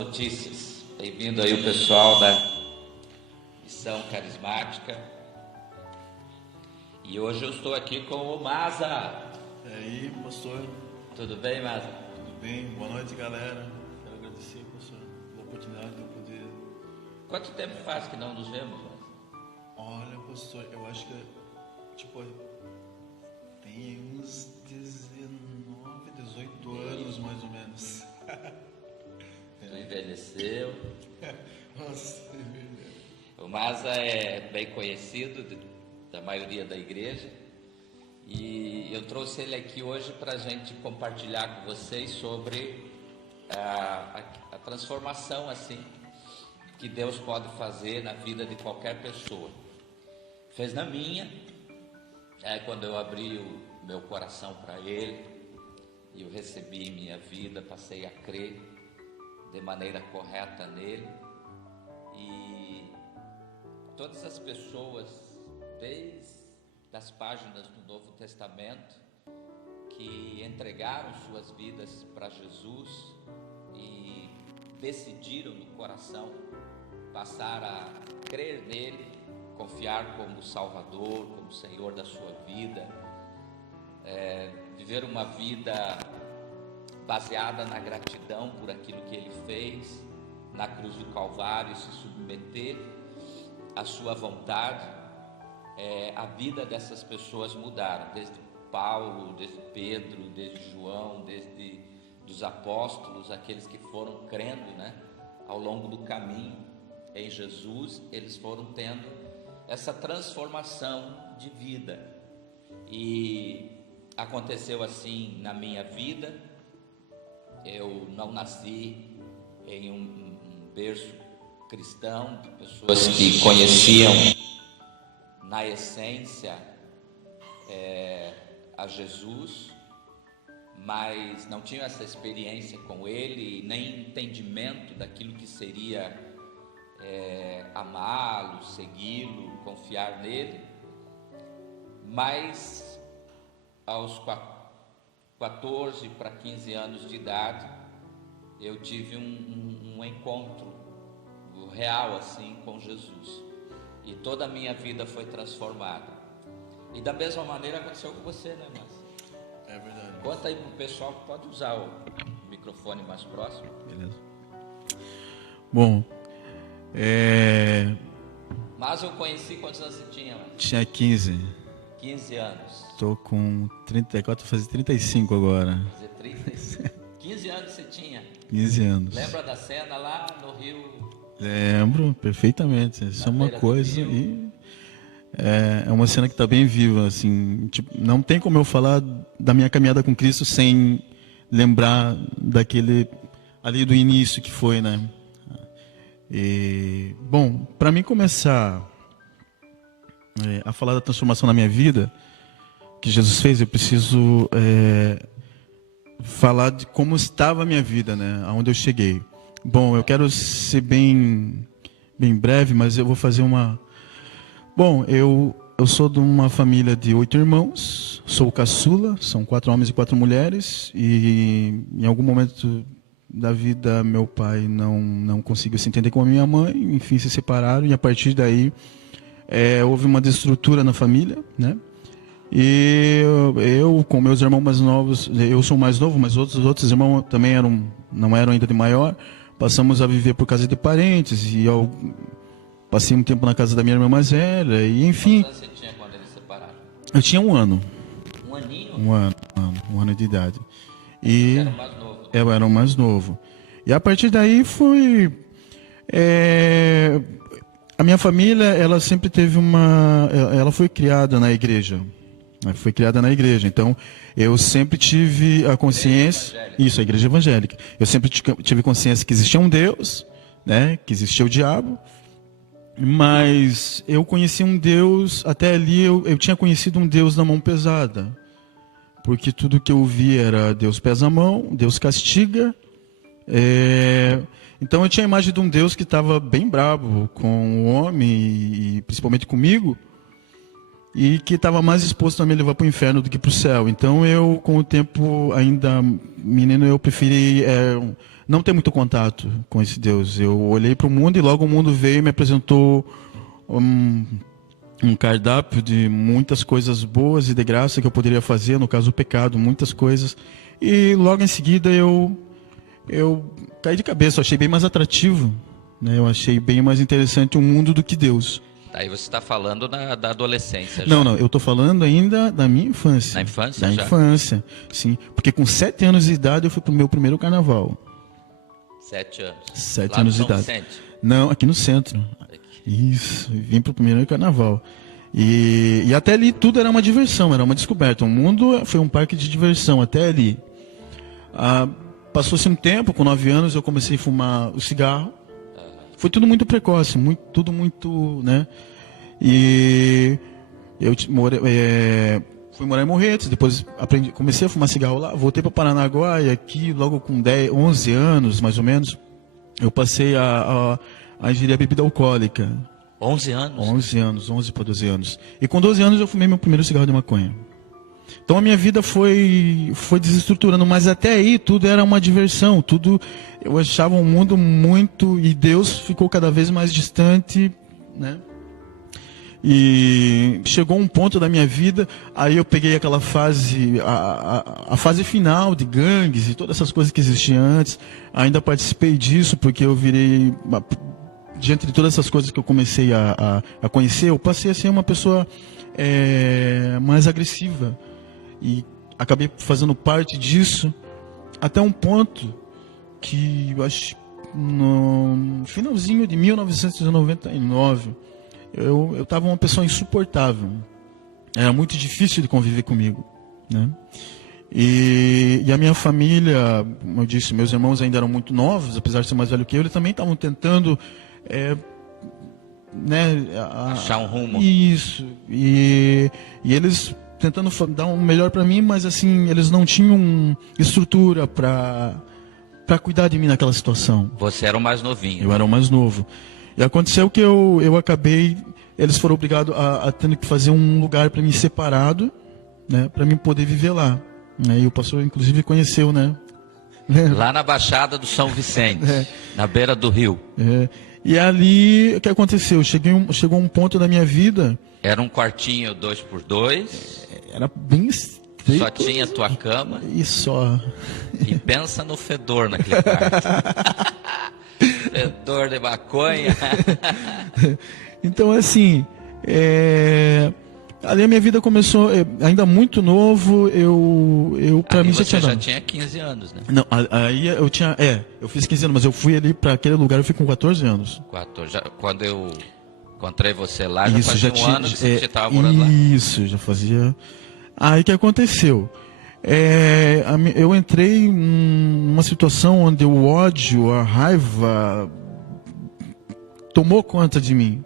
Notícias. Bem-vindo aí o pessoal da Missão Carismática. E hoje eu estou aqui com o Maza. E aí, pastor? Tudo bem, Maza? Tudo bem? Boa noite, galera. Quero agradecer, pastor, pela oportunidade de eu poder... Quanto tempo faz que não nos vemos, Maza? Olha, pastor, eu acho que, tem uns 19, 18 anos, mais ou menos. Tu envelheceu. Nossa, é verdade. O Maza é bem conhecido da maioria da igreja. E eu trouxe ele aqui hoje para a gente compartilhar com vocês sobre a transformação assim que Deus pode fazer na vida de qualquer pessoa. Fez na minha, quando eu abri o meu coração para Ele e eu recebi minha vida, passei a crer de maneira correta nele. E todas as pessoas, desde das páginas do Novo Testamento, que entregaram suas vidas para Jesus e decidiram no coração passar a crer nele, confiar como Salvador, como Senhor da sua vida, viver uma vida baseada na gratidão por aquilo que ele fez na cruz do Calvário, se submeter à sua vontade. A vida dessas pessoas mudaram, desde Paulo, desde Pedro, desde João, desde dos apóstolos, aqueles que foram crendo, ao longo do caminho em Jesus, eles foram tendo essa transformação de vida. E aconteceu assim na minha vida. Eu não nasci em um berço cristão, de pessoas que conheciam na essência a Jesus, mas não tinham essa experiência com Ele, nem entendimento daquilo que seria amá-lo, segui-lo, confiar nele. Mas aos 14 para 15 anos de idade, eu tive um encontro real assim com Jesus. E toda a minha vida foi transformada. E da mesma maneira aconteceu com você, né, Márcio? É verdade. Conta aí pro pessoal que pode usar o microfone mais próximo. Beleza. Bom, Mas eu conheci quantos anos você tinha, Márcio? tinha 15. 15 anos. Tô com 34, vou fazer 35 agora. Fazer 35. 15 anos você tinha. 15 anos. Lembra da cena lá no Rio? Lembro perfeitamente. Isso é uma coisa e é uma cena que está bem viva, assim. Não tem como eu falar da minha caminhada com Cristo sem lembrar daquele ali do início que foi, né? E, bom, para mim começar a falar da transformação na minha vida que Jesus fez, eu preciso falar de como estava a minha vida, né? Aonde eu cheguei. Bom, eu quero ser bem breve, mas eu vou fazer uma... Bom, eu sou de uma família de 8 irmãos, sou o caçula, são 4 homens e 4 mulheres, e em algum momento da vida meu pai não conseguiu se entender com a minha mãe, enfim, se separaram, e a partir daí houve uma desestrutura na família, né? E eu com meus irmãos mais novos, eu sou o mais novo, mas outros irmãos também não eram ainda de maior. Passamos a viver por casa de parentes e eu passei um tempo na casa da minha irmã mais velha e enfim. Quantos anos você tinha quando eles se separaram? Eu tinha 1 ano. Um aninho? Um ano de idade. E Você era o mais novo. eu era o mais novo. E a partir daí foi... a minha família, ela sempre teve ela foi criada na igreja. Foi criada na igreja, então eu sempre tive a consciência, isso, a igreja evangélica. Eu sempre tive consciência que existia um Deus, né, que existia o diabo, mas eu conheci um Deus, até ali eu tinha conhecido um Deus da mão pesada, porque tudo que eu via era Deus pesa a mão, Deus castiga, então eu tinha a imagem de um Deus que estava bem bravo com o homem e principalmente comigo, e que estava mais disposto a me levar para o inferno do que para o céu. Então eu, com o tempo ainda menino, eu preferi não ter muito contato com esse Deus. Eu olhei para o mundo e logo o mundo veio e me apresentou um cardápio de muitas coisas boas e de graça que eu poderia fazer, no caso o pecado, muitas coisas. E logo em seguida eu caí de cabeça, eu achei bem mais atrativo, né? Eu achei bem mais interessante o mundo do que Deus. Aí você está falando da adolescência já. Não, eu estou falando ainda da minha infância. Na infância da já? Infância, sim. Porque com 7 anos de idade eu fui pro meu primeiro carnaval. 7 anos. 7 Lá anos no de São idade. Vicente? Não, aqui no centro. Isso, vim pro primeiro carnaval. E até ali tudo era uma diversão, era uma descoberta. O mundo foi um parque de diversão, até ali. Passou-se um tempo, com 9 anos eu comecei a fumar o cigarro. Foi tudo muito precoce, tudo muito, né? E eu fui morar em Morretes, depois comecei a fumar cigarro lá, voltei para Paranaguá e aqui, logo com 11 anos, mais ou menos, eu passei a ingerir a bebida alcoólica. 11 anos? 11 anos, 11 para 12 anos. E com 12 anos eu fumei meu primeiro cigarro de maconha. Então a minha vida foi desestruturando, mas até aí tudo era uma diversão, tudo eu achava um mundo muito, e Deus ficou cada vez mais distante, né? E chegou um ponto da minha vida, aí eu peguei aquela fase, a fase final de gangues e todas essas coisas que existiam antes, ainda participei disso porque eu virei, diante de todas essas coisas que eu comecei a conhecer, eu passei a ser uma pessoa mais agressiva. E acabei fazendo parte disso até um ponto que eu acho no finalzinho de 1999 eu estava uma pessoa insuportável. Era muito difícil de conviver comigo, né? E a minha família, como eu disse, meus irmãos ainda eram muito novos, apesar de ser mais velho que eu, eles também estavam tentando né, achar um rumo. Isso. E eles tentando dar um melhor para mim, mas assim, eles não tinham estrutura para cuidar de mim naquela situação. Você era o mais novinho. Eu era o mais novo. E aconteceu que eu acabei, eles foram obrigados a tendo que fazer um lugar para mim separado, né, para mim poder viver lá. E o pastor inclusive conheceu, né? Lá na Baixada do São Vicente, na beira do rio. E ali, o que aconteceu? Chegou um ponto da minha vida. Era um quartinho 2x2. Era bem estreito. Só tinha tua cama. E só. E pensa no fedor naquele quarto. Fedor de maconha. Então, assim, ali a minha vida começou, ainda muito novo, pra mim você já já tinha 15 anos, né? Não, aí eu tinha, eu fiz 15 anos, mas eu fui ali para aquele lugar, eu fui com 14 anos. Quando eu encontrei você lá, já fazia um ano que você estava morando lá. Isso, já fazia. Aí o que aconteceu? Eu entrei numa situação onde o ódio, a raiva tomou conta de mim.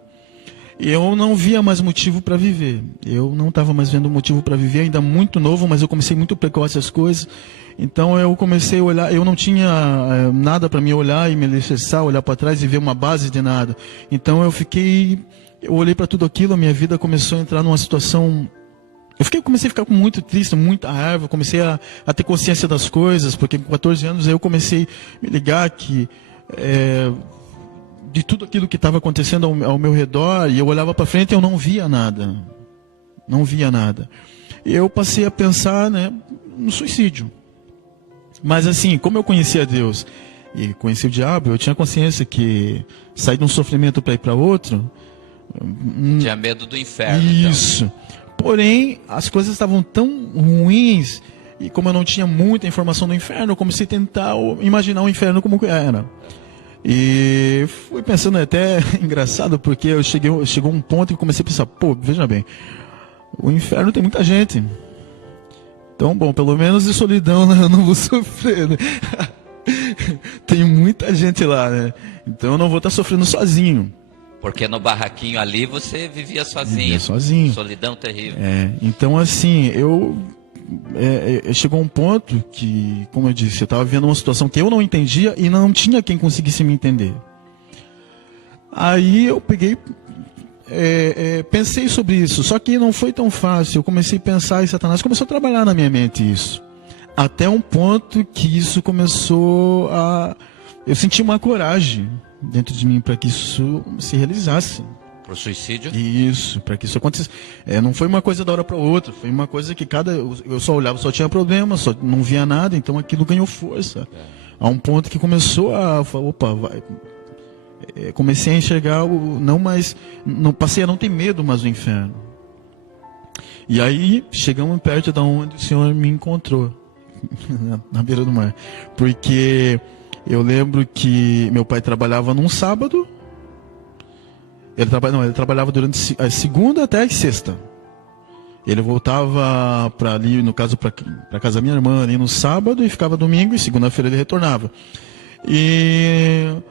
Eu não via mais motivo para viver. Eu não estava mais vendo motivo para viver, ainda muito novo, mas eu comecei muito precoce as coisas. Então eu comecei a olhar, eu não tinha nada para me olhar e me alicerçar, olhar para trás e ver uma base de nada. Então eu olhei para tudo aquilo, a minha vida começou a entrar numa situação. Comecei a ficar muito triste, muita raiva, comecei a ter consciência das coisas, porque com 14 anos eu comecei a me ligar que de tudo aquilo que estava acontecendo ao meu redor, e eu olhava para frente e eu não via nada. Não via nada. E eu passei a pensar, né, no suicídio. Mas assim, como eu conhecia Deus e conhecia o diabo, eu tinha consciência que sair de um sofrimento para ir para outro... Tinha medo do inferno. Isso. Então. Porém, as coisas estavam tão ruins, e como eu não tinha muita informação do inferno, eu comecei a tentar imaginar o inferno como era. E fui pensando, até engraçado, porque chegou um ponto que comecei a pensar, veja bem, o inferno tem muita gente. Então, bom, pelo menos de solidão, né, eu não vou sofrer, né? Tem muita gente lá, né? Então eu não vou estar sofrendo sozinho. Porque no barraquinho ali você vivia sozinho. Vivia sozinho. Solidão terrível. Então assim, chegou um ponto que, como eu disse, eu estava vivendo uma situação que eu não entendia e não tinha quem conseguisse me entender. Aí eu peguei, pensei sobre isso, só que não foi tão fácil. Eu comecei a pensar e Satanás começou a trabalhar na minha mente isso. Até um ponto que isso começou eu senti uma coragem dentro de mim para que isso se realizasse. Para o suicídio? Isso, para que isso acontecesse. Não foi uma coisa da hora para outra, foi uma coisa que eu só olhava, só tinha problema, só não via nada, então aquilo ganhou força. A um ponto que começou a falar, opa, vai. Comecei a enxergar não passei a não ter medo mais do inferno. E aí chegamos perto da onde o Senhor me encontrou, na beira do mar, porque eu lembro que meu pai trabalhava num sábado. Ele trabalhava durante a segunda até a sexta. Ele voltava para ali, no caso, para casa da minha irmã, ali no sábado, e ficava domingo, e segunda-feira ele retornava. E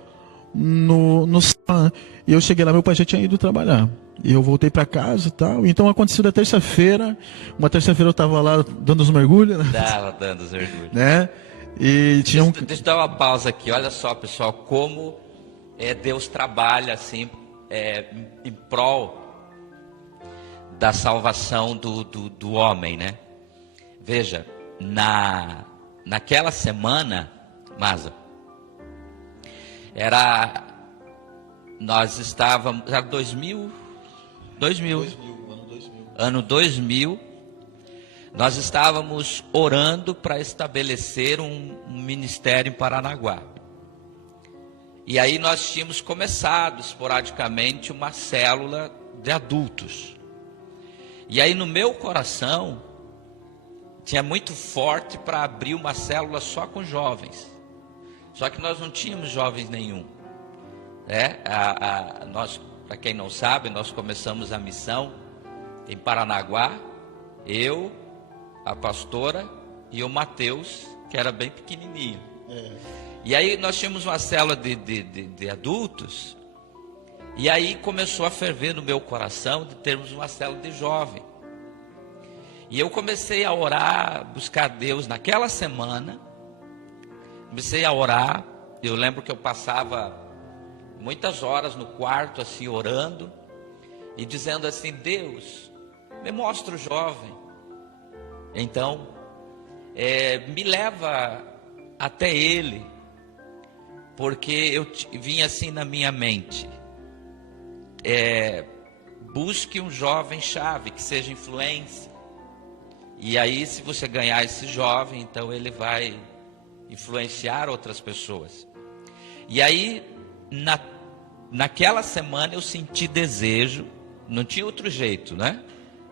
eu cheguei lá, meu pai já tinha ido trabalhar. E eu voltei para casa e tal. Então aconteceu da terça-feira. Uma terça-feira eu estava lá dando os mergulhos. Né? Dando os mergulhos. Né? E tinha Deixa eu dar uma pausa aqui. Olha só, pessoal, como Deus trabalha assim, em prol da salvação do homem, né? Veja, naquela semana, Maza, nós estávamos, era 2000, ano 2000, nós estávamos orando para estabelecer um ministério em Paranaguá. E aí nós tínhamos começado esporadicamente uma célula de adultos. E aí no meu coração tinha muito forte para abrir uma célula só com jovens. Só que nós não tínhamos jovens nenhum. Nós, para quem não sabe, nós começamos a missão em Paranaguá, eu, a pastora e o Mateus, que era bem pequenininho. E aí nós tínhamos uma célula de adultos, e aí começou a ferver no meu coração de termos uma célula de jovem. E eu comecei a orar, buscar Deus naquela semana. Comecei a orar. Eu lembro que eu passava muitas horas no quarto assim orando e dizendo assim: Deus, me mostra o jovem. Então, me leva até ele, porque eu vinha assim na minha mente, busque um jovem chave que seja influência, e aí se você ganhar esse jovem, então ele vai influenciar outras pessoas. E aí naquela semana eu senti desejo, não tinha outro jeito, né?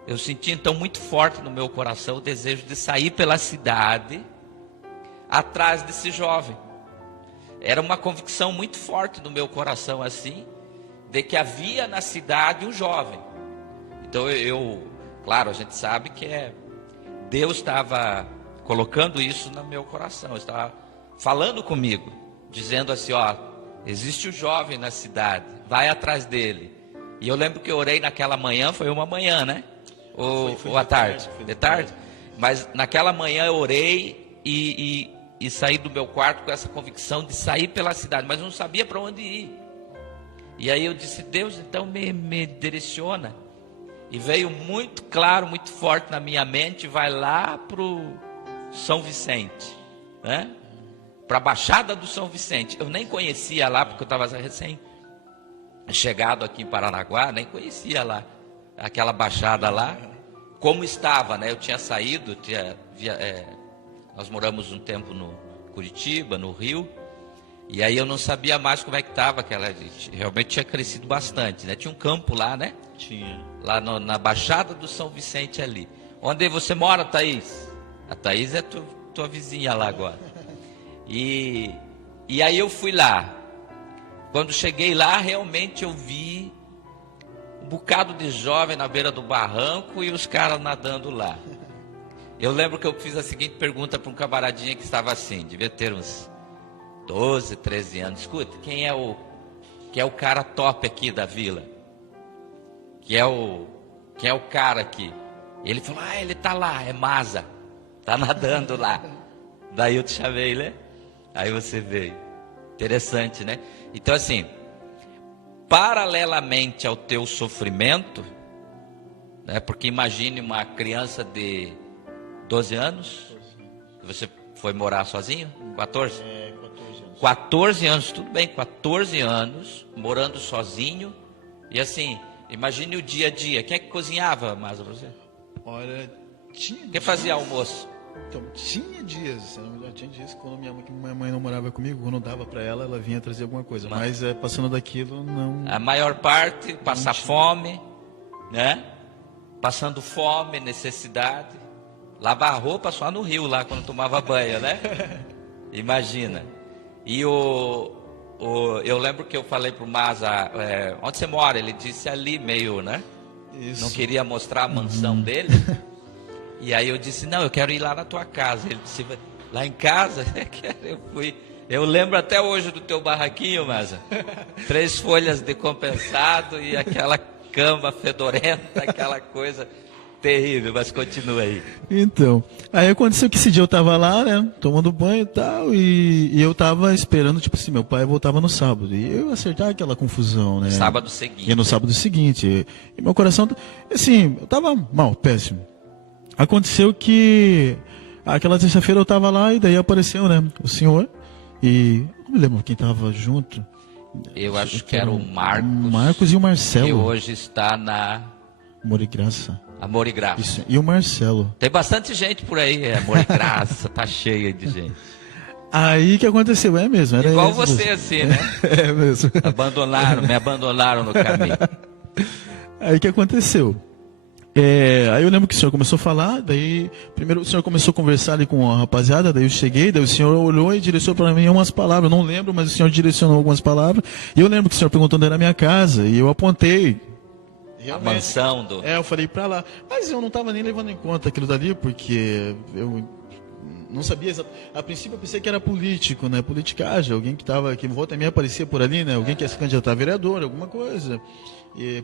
Eu senti então muito forte no meu coração o desejo de sair pela cidade atrás desse jovem. Era uma convicção muito forte no meu coração assim, de que havia na cidade um jovem. Então claro, a gente sabe que Deus estava colocando isso no meu coração, estava falando comigo, dizendo assim: ó, existe um jovem na cidade, vai atrás dele. E eu lembro que eu orei naquela manhã, foi uma manhã, né? Ou à tarde? De tarde? Mas naquela manhã eu orei e saí do meu quarto com essa convicção de sair pela cidade, mas não sabia para onde ir. E aí eu disse: Deus, então me direciona. E veio muito claro, muito forte na minha mente: vai lá para o São Vicente, né? Para a Baixada do São Vicente. Eu nem conhecia lá, porque eu estava recém chegado aqui em Paranaguá, nem conhecia lá aquela baixada lá, como estava, né? Eu tinha saído, nós moramos um tempo no Curitiba, no Rio, e aí eu não sabia mais como é que estava realmente tinha crescido bastante, né? Tinha um campo lá, né? Tinha. Lá na Baixada do São Vicente ali. Onde você mora, Thaís? A Thaís é tua vizinha lá agora. E aí eu fui lá. Quando cheguei lá, realmente eu vi um bocado de jovem na beira do barranco e os caras nadando lá. Eu lembro que eu fiz a seguinte pergunta para um camaradinha que estava assim, devia ter uns 12, 13 anos. Escuta, quem é o cara top aqui da vila? Quem é o cara aqui? E ele falou: ele tá lá, é Maza, tá nadando lá. Daí eu te chamei, né? Aí você veio. Interessante, né? Então assim, paralelamente ao teu sofrimento, né? Porque imagine uma criança de 12 anos, que você foi morar sozinho? 14? 14 anos. 14 anos, tudo bem, 14 anos, morando sozinho. E assim, imagine o dia a dia. Quem é que cozinhava, Masa, pra você? Olha, Quem fazia almoço? Então, tinha dias que quando minha mãe não morava comigo, quando dava para ela, ela vinha trazer alguma coisa. Mas passando daquilo, não... A maior parte, passar fome, né? Passando fome, necessidade. Lavar roupa só no rio, lá quando tomava banho, né? Imagina. E eu lembro que eu falei pro Masa, onde você mora? Ele disse ali meio, né? Isso. Não queria mostrar a mansão dele. E aí eu disse, não, eu quero ir lá na tua casa. Ele disse, lá em casa? Eu fui. Eu lembro até hoje do teu barraquinho, Masa. 3 folhas de compensado e aquela cama fedorenta, aquela coisa terrível, mas continua aí. Então, aí aconteceu que esse dia eu tava lá, né, tomando banho e tal, e eu tava esperando, tipo assim, meu pai voltava no sábado, e eu ia acertar aquela confusão, né. Sábado seguinte. E no sábado seguinte, e meu coração, assim, eu tava mal, péssimo. Aconteceu que aquela terça-feira eu tava lá, e daí apareceu, né, o senhor, e não me lembro quem tava junto. Eu acho que era o Marcos. Marcos e o Marcelo. Que hoje está na... Amor e Graça. Amor e Graça. Isso. E o Marcelo. Tem bastante gente por aí, Amor e Graça, tá cheia de gente. Aí que aconteceu, é mesmo. Era igual você mesmo. Assim, né? É mesmo. Me abandonaram no caminho. Aí que aconteceu? Aí eu lembro que o senhor começou a falar, daí primeiro o senhor começou a conversar ali com a rapaziada, daí eu cheguei, daí o senhor olhou e direcionou para mim umas palavras, eu não lembro, mas o senhor direcionou algumas palavras, e eu lembro que o senhor perguntou onde era a minha casa, e eu apontei. Realmente, a mansão do... eu falei pra lá, mas eu não tava nem levando em conta aquilo dali, porque eu não sabia a princípio eu pensei que era político, né, politicagem, alguém que volta e meia aparecia por ali, né, alguém que ia se candidatar a vereador, alguma coisa.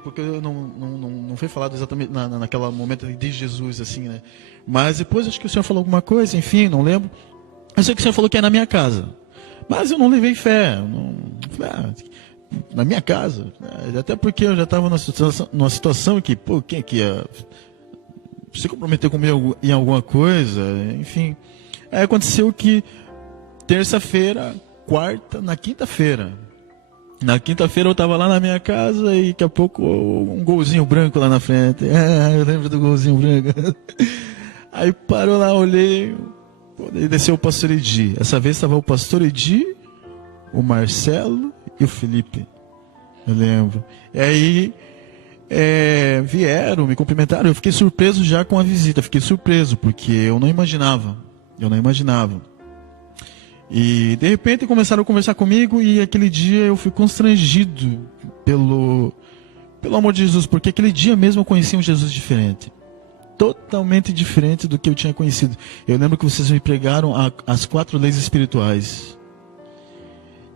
Porque eu não foi falado exatamente naquela momento de Jesus, assim, né? Mas depois acho que o senhor falou alguma coisa, enfim, não lembro. Eu sei que o senhor falou que é na minha casa. Mas eu não levei fé. Falei, na minha casa. Até porque eu já estava numa situação que, pô, quem que ia se comprometer comigo em alguma coisa? Enfim. Aí aconteceu que terça-feira, na quinta-feira. Na quinta-feira eu tava lá na minha casa e daqui a pouco um golzinho branco lá na frente. Eu lembro do golzinho branco. Aí parou lá, olhei, e desceu o pastor Edi. Essa vez estava o pastor Edi, o Marcelo e o Felipe. Eu lembro. E aí vieram, me cumprimentaram. Eu fiquei surpreso já com a visita. Fiquei surpreso, porque eu não imaginava. E de repente começaram a conversar comigo e aquele dia eu fui constrangido pelo amor de Jesus, porque aquele dia mesmo eu conheci um Jesus diferente. Totalmente diferente do que eu tinha conhecido. Eu lembro que vocês me pregaram as 4 leis espirituais.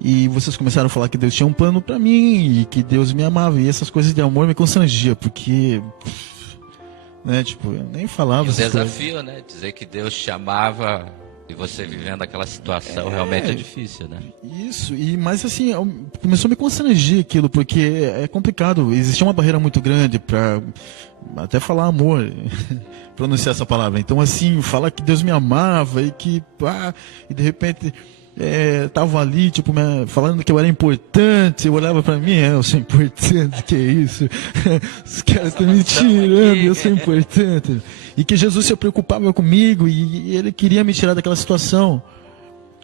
E vocês começaram a falar que Deus tinha um plano para mim e que Deus me amava. E essas coisas de amor me constrangiam, porque... né, tipo, eu nem falava. E o desafio, coisas, né? Dizer que Deus te amava... E você vivendo aquela situação realmente é difícil, né? Isso, mas assim, começou a me constranger aquilo, porque é complicado. Existia uma barreira muito grande para até falar amor, pronunciar essa palavra. Então, assim, falar que Deus me amava e que, e de repente tava ali, tipo, falando que eu era importante, eu olhava pra mim, eu sou importante, que é isso? Os caras estão me tirando, eu sou importante. E que Jesus se preocupava comigo e ele queria me tirar daquela situação.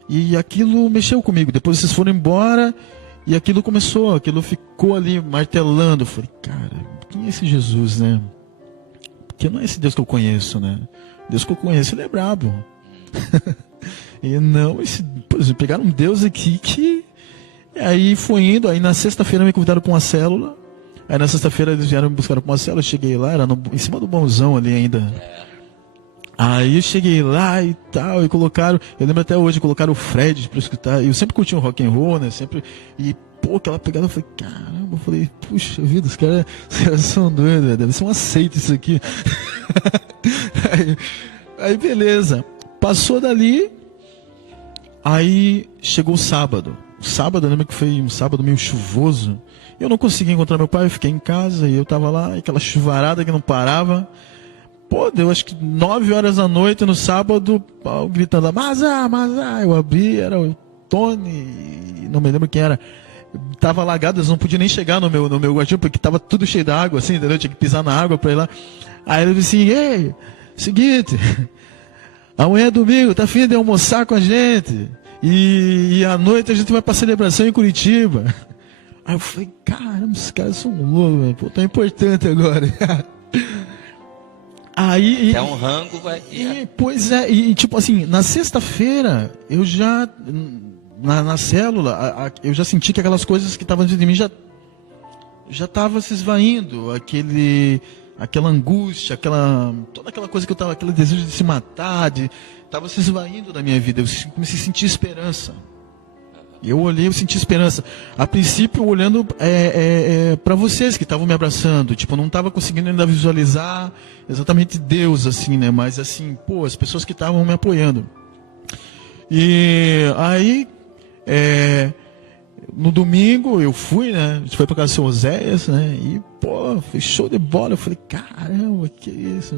E aquilo mexeu comigo. Depois vocês foram embora e aquilo ficou ali martelando. Eu falei, cara, quem é esse Jesus, né? Porque não é esse Deus que eu conheço, né? Deus que eu conheço, ele é brabo. E não, por exemplo, pegaram um Deus aqui que... Aí foi indo, aí na sexta-feira me convidaram para uma célula. Aí na sexta-feira eles vieram me buscar para uma célula, eu cheguei lá, era em cima do bonzão ali ainda. Aí eu cheguei lá e tal, e colocaram, eu lembro até hoje, colocaram o Fred para escutar. Eu sempre curti um rock and roll, né? Sempre. E, pô, aquela pegada, eu falei, caramba, eu falei, puxa vida, os caras são doidos, deve ser uma seita isso aqui. aí beleza. Passou dali, aí chegou o sábado. O sábado, eu lembro que foi um sábado meio chuvoso. Eu não consegui encontrar meu pai, eu fiquei em casa e eu tava lá, aquela chuvarada que não parava. Pô, deu acho que 9 horas da noite no sábado, gritando, Masa, eu abri, era Tony, não me lembro quem era. Tava alagado, eles não podiam nem chegar no meu guarda-chuva, porque tava tudo cheio de água, assim, entendeu? Eu tinha que pisar na água pra ir lá. Aí ele disse assim, ei, seguinte, amanhã é domingo, tá afim de almoçar com a gente? E à noite a gente vai pra celebração em Curitiba. Aí eu falei, caramba, esses caras são loucos, velho. Pô, tão importante agora. Aí, até um rango vai... Pois é, e tipo assim, na sexta-feira, eu já, na célula, eu já senti que aquelas coisas que estavam dentro de mim já estava se esvaindo, aquela angústia, toda aquela coisa que eu estava, aquele desejo de se matar, estava se esvaindo da minha vida. Eu comecei a sentir esperança. Eu olhei, eu senti esperança. A princípio, olhando para vocês que estavam me abraçando. Tipo, eu não estava conseguindo ainda visualizar exatamente Deus, assim, né? Mas, assim, pô, as pessoas que estavam me apoiando. E aí, no domingo, eu fui, né? A gente foi para casa do seu Oséias, né? E, pô, foi show de bola. Eu falei, caramba, que isso?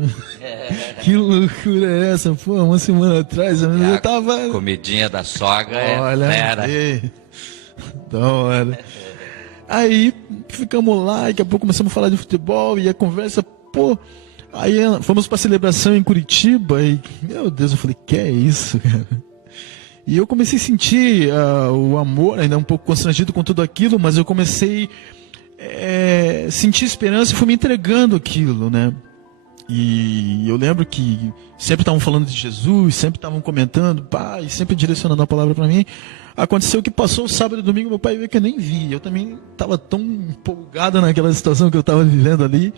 Que loucura é essa? Pô, uma semana atrás eu tava... Comidinha da sogra olha, fera. Da hora. Aí, ficamos lá, e daqui a pouco começamos a falar de futebol, e a conversa, pô... Aí, fomos pra celebração em Curitiba, e, meu Deus, eu falei, que é isso, cara? E eu comecei a sentir o amor, ainda um pouco constrangido com tudo aquilo, mas eu comecei a sentir esperança e fui me entregando aquilo, né? E eu lembro que sempre estavam falando de Jesus, sempre estavam comentando, pai, sempre direcionando a palavra para mim. Aconteceu que passou o sábado e domingo, meu pai veio que eu nem vi. Eu também estava tão empolgado naquela situação que eu estava vivendo ali.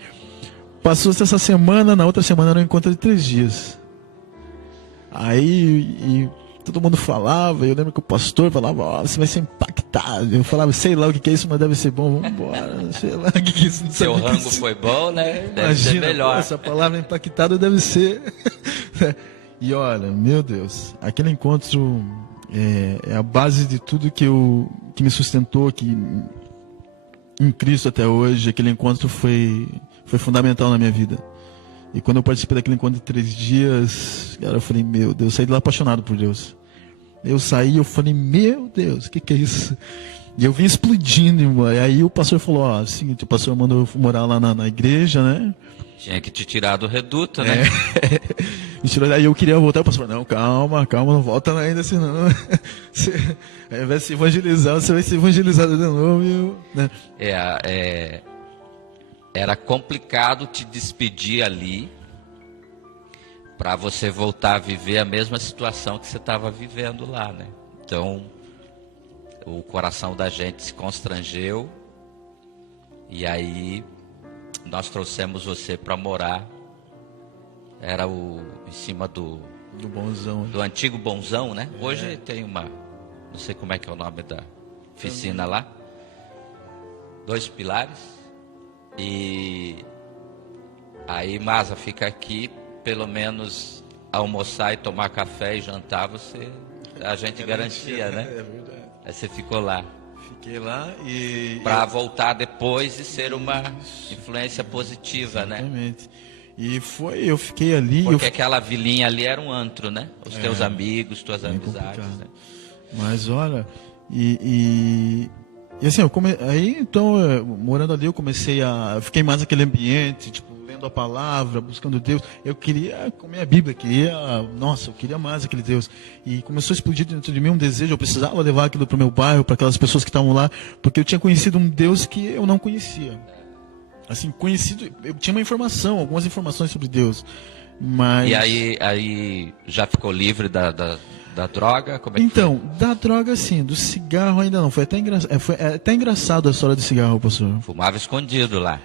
Passou-se essa semana, na outra semana era um encontro de 3 dias. Aí... todo mundo falava, eu lembro que o pastor falava, ó, você vai ser impactado. Eu falava, sei lá o que é isso, mas deve ser bom, vamos embora, sei lá o que é isso. Seu rango foi bom, né? Deve Imagina, ser melhor. Pô, essa palavra impactado deve ser. E olha, meu Deus, aquele encontro é a base de tudo que me sustentou aqui em Cristo até hoje. Aquele encontro foi fundamental na minha vida. E quando eu participei daquele encontro de 3 dias, cara, eu falei, meu Deus, eu saí de lá apaixonado por Deus. Eu saí, eu falei, meu Deus, o que é isso? E eu vim explodindo, irmão. E aí o pastor falou, ó, é o seguinte, o pastor mandou eu morar lá na igreja, né? Tinha que te tirar do reduto, né? Me tirou, aí eu queria voltar, o pastor, não, calma, não volta ainda, senão... ao invés de se evangelizar, você vai ser evangelizado de novo, né? Era complicado te despedir ali para você voltar a viver a mesma situação que você estava vivendo lá, né? Então, o coração da gente se constrangeu e aí nós trouxemos você para morar. Era em cima do Bonzão, do antigo Bonzão, né? Hoje tem não sei como é que é o nome da oficina lá. 2 pilares. E aí, Masa, fica aqui, pelo menos almoçar e tomar café e jantar, a gente garantia, né? É verdade. Aí você ficou lá. Fiquei lá e... para voltar depois e ser uma influência positiva, exatamente, né? E eu fiquei ali... Porque aquela vilinha ali era um antro, né? Os teus amigos, tuas amizades, né? Mas olha, e assim, aí então, morando ali, eu fiquei mais naquele ambiente, tipo, lendo a palavra, buscando Deus. Eu queria comer a Bíblia, eu queria mais aquele Deus. E começou a explodir dentro de mim um desejo, eu precisava levar aquilo para o meu bairro, para aquelas pessoas que estavam lá, porque eu tinha conhecido um Deus que eu não conhecia. Assim, eu tinha algumas informações sobre Deus, mas... E aí já ficou livre da droga? Como é que então, foi? da droga sim, do cigarro ainda não. Foi até engraçado a história do cigarro, pastor. Fumava escondido lá.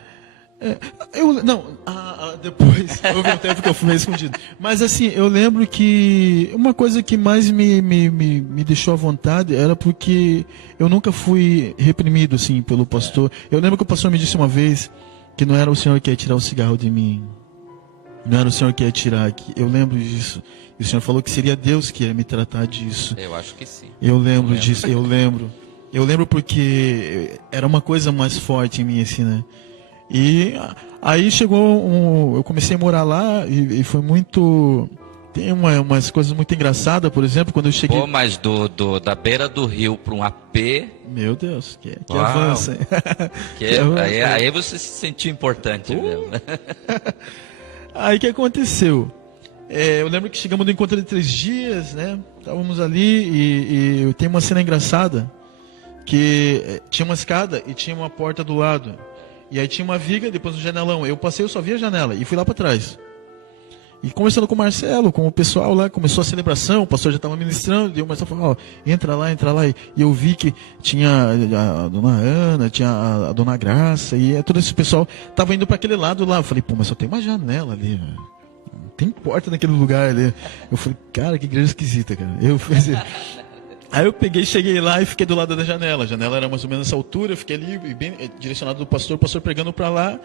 Depois, houve um tempo que eu fumei escondido. Mas assim, eu lembro que uma coisa que mais me deixou à vontade era porque eu nunca fui reprimido assim pelo pastor. Eu lembro que o pastor me disse uma vez que não era o Senhor que ia tirar o cigarro de mim. Não era o Senhor que ia tirar. Eu lembro disso. E o Senhor falou que seria Deus que ia me tratar disso. Eu acho que sim. Eu lembro disso, eu lembro. Eu lembro porque era uma coisa mais forte em mim, assim, né? E aí eu comecei a morar lá e foi muito Tem umas coisas muito engraçadas, por exemplo, quando eu cheguei... Pô, mas da beira do rio para um AP... Meu Deus, que avanço, hein? Aí você se sentiu importante mesmo. Aí o que aconteceu? Eu lembro que chegamos no encontro de 3 dias, né? Estávamos ali e tem uma cena engraçada, que tinha uma escada e tinha uma porta do lado. E aí tinha uma viga, depois um janelão. Eu passei, eu só vi a janela e fui lá para trás. E conversando com o Marcelo, com o pessoal lá, começou a celebração, o pastor já estava ministrando, e o Marcelo falou, entra lá. E eu vi que tinha a dona Ana, tinha a dona Graça, e todo esse pessoal estava indo para aquele lado lá. Eu falei, pô, mas só tem uma janela ali, velho. Não tem porta naquele lugar ali. Eu falei, cara, que igreja esquisita, cara. Aí eu cheguei lá e fiquei do lado da janela. A janela era mais ou menos essa altura, eu fiquei ali, bem direcionado do pastor, o pastor pregando para lá.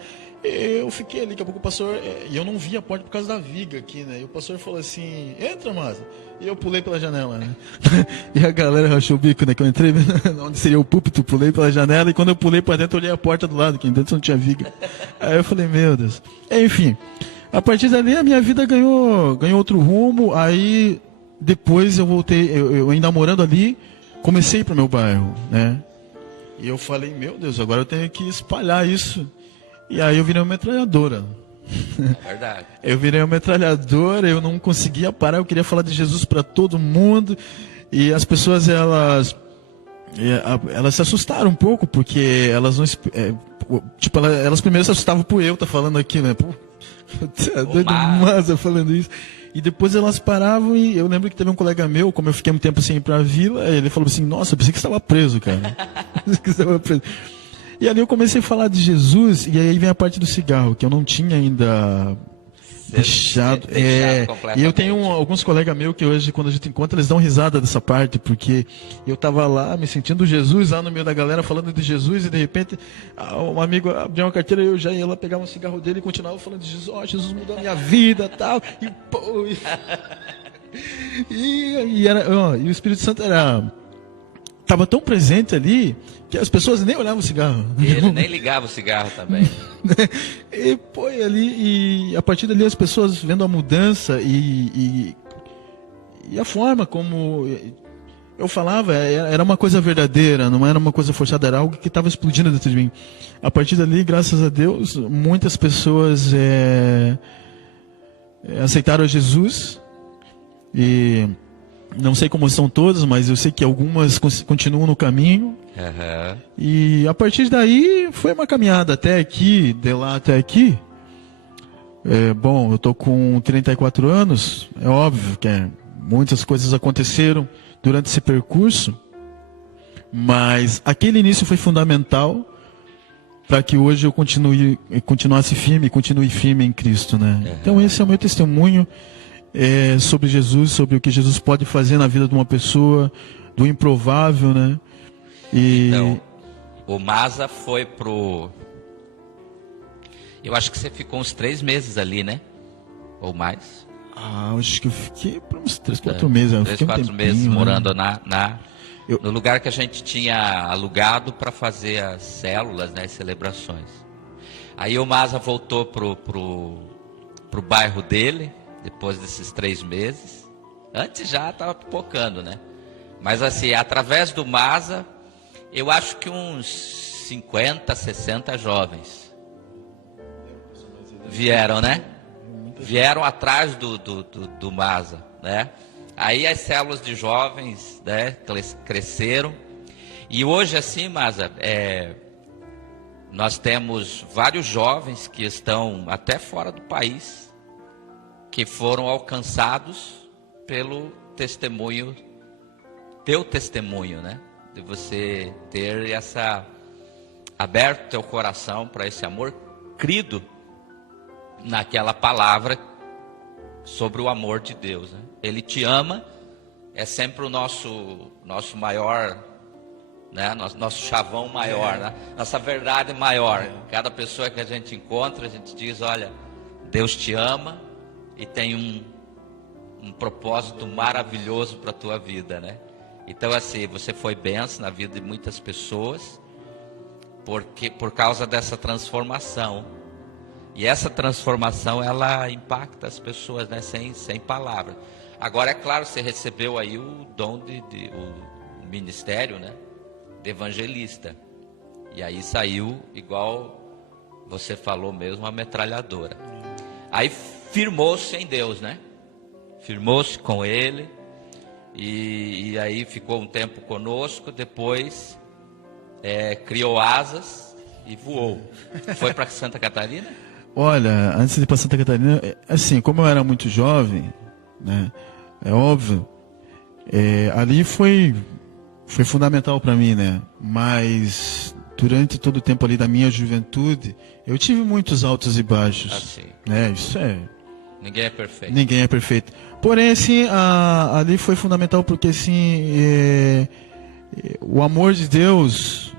Eu fiquei ali, daqui a pouco o pastor... E eu não vi a porta por causa da viga aqui, né? E o pastor falou assim, entra, Masa. E eu pulei pela janela, né? E a galera rachou o bico, né? Que eu entrei onde seria o púlpito, pulei pela janela. E quando eu pulei para dentro, eu olhei a porta do lado, que dentro não tinha viga. Aí eu falei, meu Deus. Enfim, a partir dali a minha vida ganhou outro rumo. Aí... Depois eu voltei, eu ainda morando ali, comecei para o meu bairro, né? E eu falei, meu Deus, agora eu tenho que espalhar isso. E aí eu virei uma metralhadora. Verdade. Eu virei uma metralhadora, eu não conseguia parar, eu queria falar de Jesus para todo mundo. E as pessoas, elas se assustaram um pouco, porque elas não... elas primeiro se assustavam por eu estar falando aqui, né? Pô, doido Masa falando isso. E depois elas paravam e eu lembro que teve um colega meu, como eu fiquei um tempo sem ir pra vila, ele falou assim, nossa, eu pensei que você estava preso, cara. Pensei que você estava preso. E ali eu comecei a falar de Jesus, e aí vem a parte do cigarro, que eu não tinha ainda deixado. E eu tenho alguns colegas meus que hoje, quando a gente encontra, eles dão risada dessa parte, porque eu estava lá, me sentindo Jesus, lá no meio da galera, falando de Jesus, e de repente, um amigo abriu uma carteira, eu já ia lá, pegava um cigarro dele e continuava falando de Jesus, Jesus mudou a minha vida, tal, e pô... E o Espírito Santo estava tão presente ali que as pessoas nem olhavam o cigarro. Ele nem ligava o cigarro também. E foi ali, e a partir dali as pessoas vendo a mudança e a forma como eu falava, era uma coisa verdadeira, não era uma coisa forçada, era algo que estava explodindo dentro de mim. A partir dali, graças a Deus, muitas pessoas aceitaram Jesus. E não sei como são todas, mas eu sei que algumas continuam no caminho. Uhum. E a partir daí foi uma caminhada até aqui, de lá até aqui. Bom, eu tô com 34 anos, é óbvio que muitas coisas aconteceram durante esse percurso, mas aquele início foi fundamental para que hoje eu continuasse firme, continue firme em Cristo, né? Uhum. Então esse é o meu testemunho. Sobre Jesus, sobre o que Jesus pode fazer na vida de uma pessoa, do improvável, né? Então, o Masa foi pro... Eu acho que você ficou uns 3 meses ali, né? Ou mais? Acho que eu fiquei por uns 3, 4 meses. 3, 4 meses morando no lugar que a gente tinha alugado para fazer as células, né? As celebrações. Aí o Masa voltou pro bairro dele, depois desses 3 meses. Antes já estava pipocando, né? Mas assim, através do Masa, eu acho que uns 50, 60 jovens vieram, né? Vieram atrás do Masa, né? Aí as células de jovens, né, cresceram. E hoje assim, Masa, nós temos vários jovens que estão até fora do país, que foram alcançados pelo testemunho, teu testemunho, né? De você ter aberto teu coração para esse amor, crido naquela palavra sobre o amor de Deus, né? Ele te ama, é sempre o nosso maior, né? Nosso chavão maior, né? Nossa verdade maior. Cada pessoa que a gente encontra, a gente diz, olha, Deus te ama, e tem um propósito maravilhoso para a tua vida, né? Então assim, você foi bênção na vida de muitas pessoas, porque por causa dessa transformação, E essa transformação, ela impacta as pessoas, né? Sem palavras. Agora, é claro, você recebeu aí o dom o ministério, né? De evangelista. E aí saiu, igual você falou mesmo, a metralhadora. Aí firmou-se em Deus, né? Firmou-se com Ele. E aí ficou um tempo conosco. Depois criou asas e voou. Foi para Santa Catarina? Olha, antes de ir para Santa Catarina, assim, como eu era muito jovem, né? É óbvio, ali foi fundamental para mim, né? Mas durante todo o tempo ali da minha juventude, eu tive muitos altos e baixos. Assim. Né? Isso Ninguém é perfeito. Ninguém é perfeito. Porém, assim, ali foi fundamental porque, assim, o amor de Deus,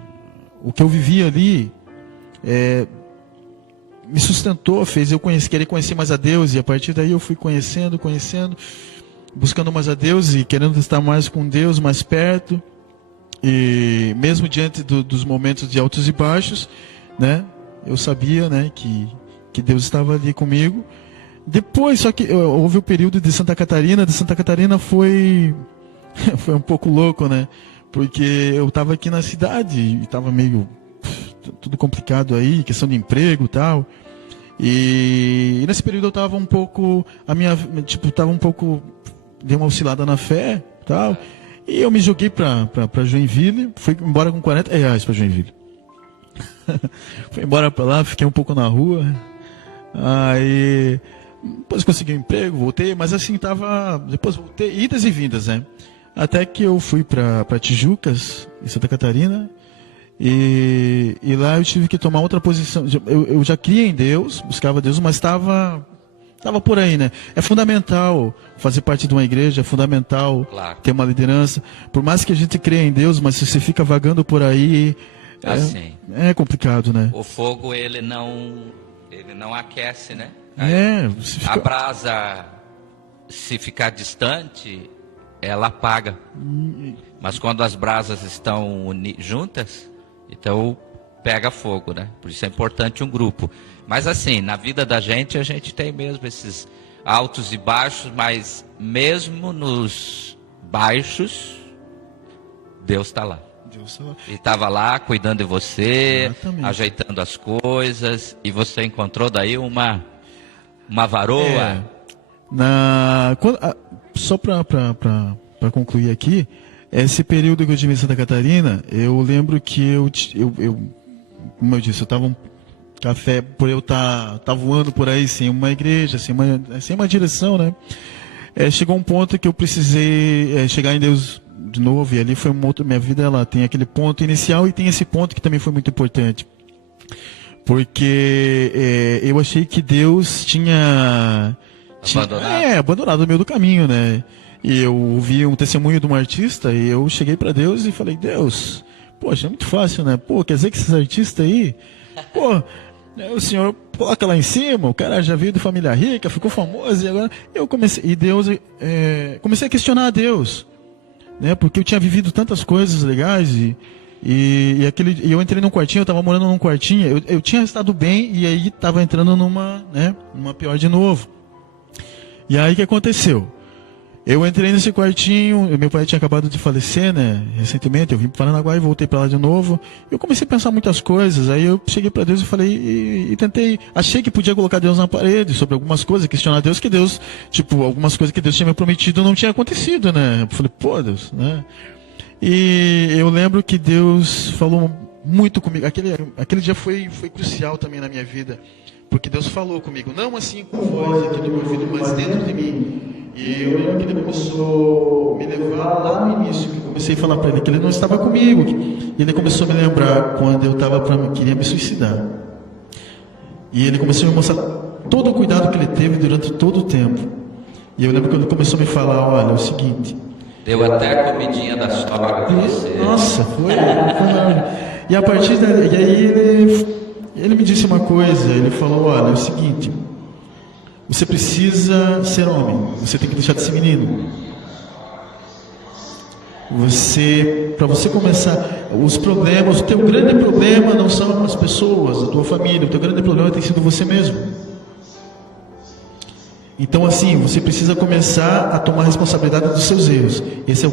o que eu vivi ali, me sustentou, fez eu querer conhecer mais a Deus, e a partir daí eu fui conhecendo, buscando mais a Deus e querendo estar mais com Deus, mais perto. E mesmo diante dos momentos de altos e baixos, né, eu sabia, né, que Deus estava ali comigo. Depois, só que houve o período de Santa Catarina. De Santa Catarina foi um pouco louco, né, porque eu estava aqui na cidade e estava meio tudo complicado aí, questão de emprego e tal. E nesse período eu estava um pouco, dei uma oscilada na fé, tal. E eu me joguei para Joinville, fui embora com R$40 para Joinville. Fui embora para lá, fiquei um pouco na rua. Aí depois consegui um emprego, voltei, mas assim depois voltei, idas e vindas, né? Até que eu fui para Tijucas, em Santa Catarina. E lá eu tive que tomar outra posição. Eu já cria em Deus, buscava Deus, mas estava por aí, né? É fundamental fazer parte de uma igreja, é fundamental ter uma liderança. Por mais que a gente creia em Deus, mas se você fica vagando por aí, é complicado, né? O fogo, ele não aquece, né? Fica... A brasa, se ficar distante, ela apaga. Mas quando as brasas estão juntas, então pega fogo, né? Por isso é importante um grupo. Mas assim, na vida da gente, a gente tem mesmo esses altos e baixos, mas mesmo nos baixos, Deus está lá. E estava lá cuidando de você, exatamente, ajeitando as coisas, e você encontrou daí uma varoa. Só para concluir aqui, esse período que eu tive em Santa Catarina, eu lembro que eu como eu disse, eu estava café por eu estar voando por aí sem uma igreja, sem uma direção, né? Chegou um ponto que eu precisei chegar em Deus de novo, e ali foi minha vida, ela tem aquele ponto inicial e tem esse ponto que também foi muito importante, porque eu achei que Deus tinha abandonado o meio do caminho, né? E eu ouvi um testemunho de um artista e eu cheguei para Deus e falei: Deus, poxa, é muito fácil, né? Pô, quer dizer que esses artistas aí, pô, o senhor coloca lá em cima, o cara já veio de família rica, ficou famoso, e agora eu comecei a questionar a Deus, né? Porque eu tinha vivido tantas coisas legais e eu entrei num quartinho, eu estava morando num quartinho, eu tinha estado bem e aí estava entrando numa pior de novo. E aí o que aconteceu? Eu entrei nesse quartinho, meu pai tinha acabado de falecer, né, recentemente, eu vim para Paranaguá e voltei para lá de novo. Eu comecei a pensar muitas coisas, aí eu cheguei para Deus e falei, e tentei, achei que podia colocar Deus na parede sobre algumas coisas, questionar Deus, que Deus, algumas coisas que Deus tinha me prometido não tinha acontecido, né. Eu falei, pô, Deus, né. E eu lembro que Deus falou muito comigo, aquele dia foi crucial também na minha vida, porque Deus falou comigo, não assim com voz aqui no meu ouvido, mas dentro de mim. E eu lembro que Ele começou a me levar lá no início, que eu comecei a falar para Ele que Ele não estava comigo. E Ele começou a me lembrar quando eu queria me suicidar. E Ele começou a me mostrar todo o cuidado que Ele teve durante todo o tempo. E eu lembro que Ele começou a me falar, olha, é o seguinte... Deu até comidinha da sogra para você. Nossa, foi. E a partir daí, e aí ele me disse uma coisa, Ele falou, olha, é o seguinte... Você precisa ser homem. Você tem que deixar de ser menino. para você começar, os problemas, o teu grande problema não são as pessoas, a tua família, o teu grande problema tem sido você mesmo. Então assim, você precisa começar a tomar responsabilidade dos seus erros. Esse